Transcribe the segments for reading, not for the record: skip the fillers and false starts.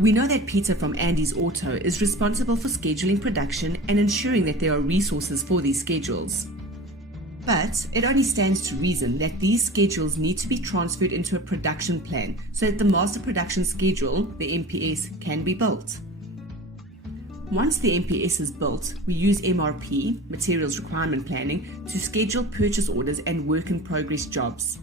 We know that Peter from Andy's Auto is responsible for scheduling production and ensuring that there are resources for these schedules. But it only stands to reason that these schedules need to be transferred into a production plan so that the master production schedule, the MPS, can be built. Once the MPS is built, we use MRP, Materials Requirement Planning, to schedule purchase orders and work in progress jobs.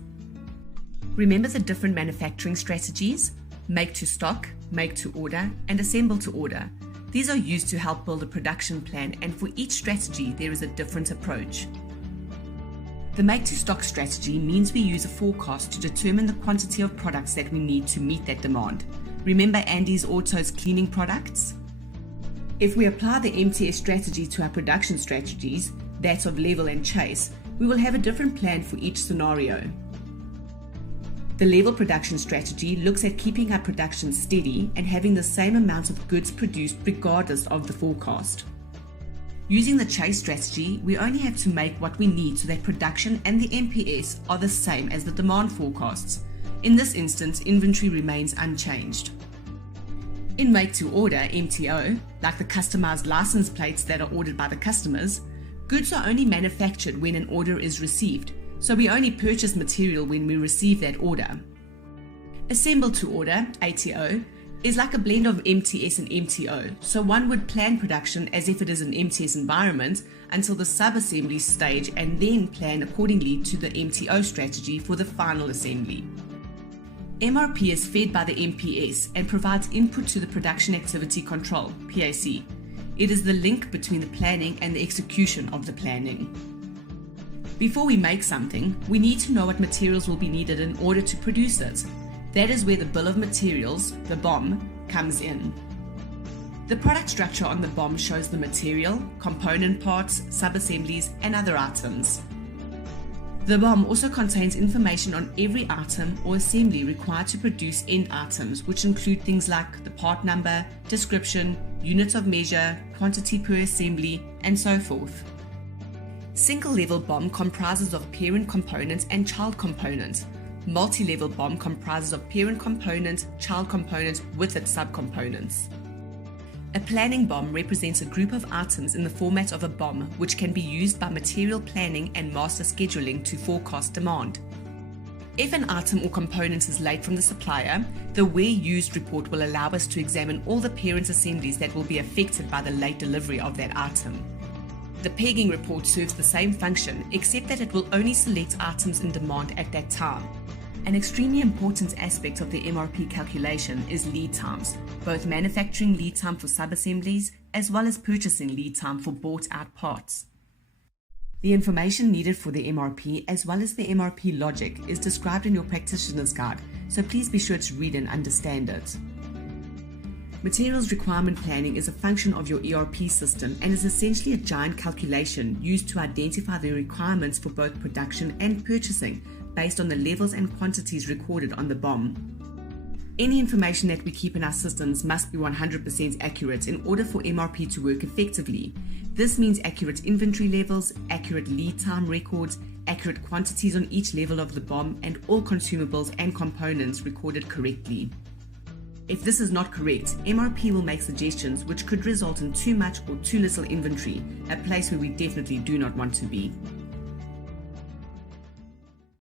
Remember the different manufacturing strategies: make to stock, make to order, and assemble to order. These are used to help build a production plan, and for each strategy there is a different approach. The make to stock strategy means we use a forecast to determine the quantity of products that we need to meet that demand. Remember Andy's Auto's cleaning products? If we apply the MTS strategy to our production strategies, that of level and chase, we will have a different plan for each scenario. The level production strategy looks at keeping our production steady and having the same amount of goods produced regardless of the forecast. Using the chase strategy, we only have to make what we need so that production and the MPS are the same as the demand forecasts. In this instance, inventory remains unchanged. In make to order, MTO, like the customized license plates that are ordered by the customers, goods are only manufactured when an order is received, so we only purchase material when we receive that order. Assemble to order, ATO, is like a blend of MTS and MTO, so one would plan production as if it is an MTS environment until the sub-assembly stage and then plan accordingly to the MTO strategy for the final assembly. MRP is fed by the MPS and provides input to the Production Activity Control, PAC. It is the link between the planning and the execution of the planning. Before we make something, we need to know what materials will be needed in order to produce it. That is where the bill of materials, the BOM, comes in. The product structure on the BOM shows the material, component parts, sub-assemblies, and other items. The BOM also contains information on every item or assembly required to produce end items, which include things like the part number, description, units of measure, quantity per assembly, and so forth. Single-level BOM comprises of parent component and child component. Multi-level BOM comprises of parent component, child component with its subcomponents. A planning BOM represents a group of items in the format of a BOM, which can be used by material planning and master scheduling to forecast demand. If an item or component is late from the supplier, the Where Used report will allow us to examine all the parent assemblies that will be affected by the late delivery of that item. The pegging report serves the same function, except that it will only select items in demand at that time. An extremely important aspect of the MRP calculation is lead times, both manufacturing lead time for sub-assemblies as well as purchasing lead time for bought-out parts. The information needed for the MRP as well as the MRP logic is described in your practitioner's guide, so please be sure to read and understand it. Materials requirement planning is a function of your ERP system and is essentially a giant calculation used to identify the requirements for both production and purchasing based on the levels and quantities recorded on the BOM. Any information that we keep in our systems must be 100% accurate in order for MRP to work effectively. This means accurate inventory levels, accurate lead time records, accurate quantities on each level of the BOM, and all consumables and components recorded correctly. If this is not correct, MRP will make suggestions which could result in too much or too little inventory, a place where we definitely do not want to be.